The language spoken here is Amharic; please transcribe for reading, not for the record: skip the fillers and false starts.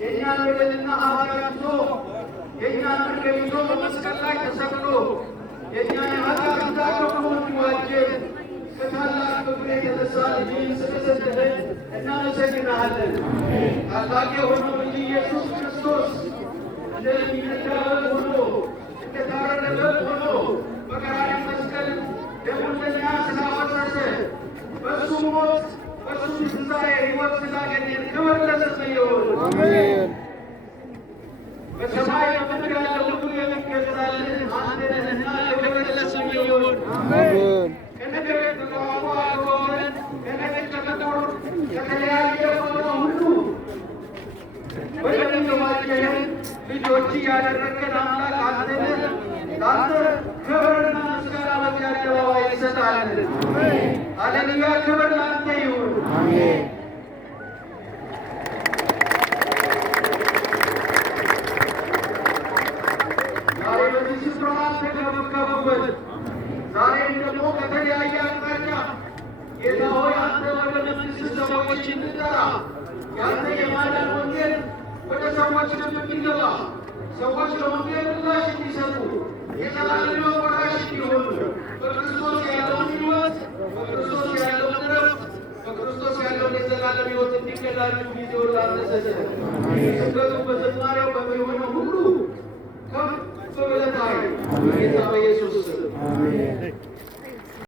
የእኛን በደልና ኃጢአት ይዞ የእኛን መርገም ይዞ በመስቀል ላይ ተሰቅሎ የእኛን ኃጢአት ዕዳ ከፍሎ እንዲዋጀን ከታላቅ ፍቅር የተነሳ ልጅህን ስለሰጠኸን እናመሰግንሃለን። ታላቅ የሆነው ልጅ ኢየሱስ ክርስቶስ እንደሚነዳ በግ ሆኖ እንደታረደ በግ ሆኖ በቀራንዮ መስቀል ደሙን ለእኛ ስላፈሰሰ በእሱ ሞት በእሱ ትንሣኤ ሕይወት ስላገኘን ክብር ለስምህ ይሁን። በሰማይ በምድር ያለው ሁሉ የሚገዛልህ አንተ ነህና ክብር ለስምህ ይሁን። ከነገር የተቋቋመ ከሆነን ከነገር ከጥቁር ከተለያየ ሆነ ሁሉ ወደ ዋጀህን ልጆች ያደረግከን አምላክ አንተ ነህ። ለአንተ ክብርና ምስጋና በዚህ አደባባይ እንሰጣለን። ሃሌሉያ! ክብር ለአንተ ይሁን። ዛሬ በዚህ ስፍራ ተከበከቡበት። ዛሬም ደግሞ ከተለያየ አቅጣጫ ጌታ ሆይ አንተ ወደ መንግሥት ሰዎች እንድጠራ ያንተ የማዳን ወንጌል ወደ ሰዎች ልብ እንዲገባ ሰዎች ለወንጌል ምላሽ እንዲሰጡ የዘላለም ወራሽ እንዲሆኑ በክርስቶስ ያለውን ሕይወት በክርስቶስ ያለውን ዕረፍት በክርስቶስ ያለውን የዘላለም ሕይወት እንዲቀዳጁ ጊዜውን ላንተ ሰጠህ። ስብከቱ በዝማሬው በሚሆነው ሁሉ ከፍ ብለህ ጌታ በኢየሱስ ስም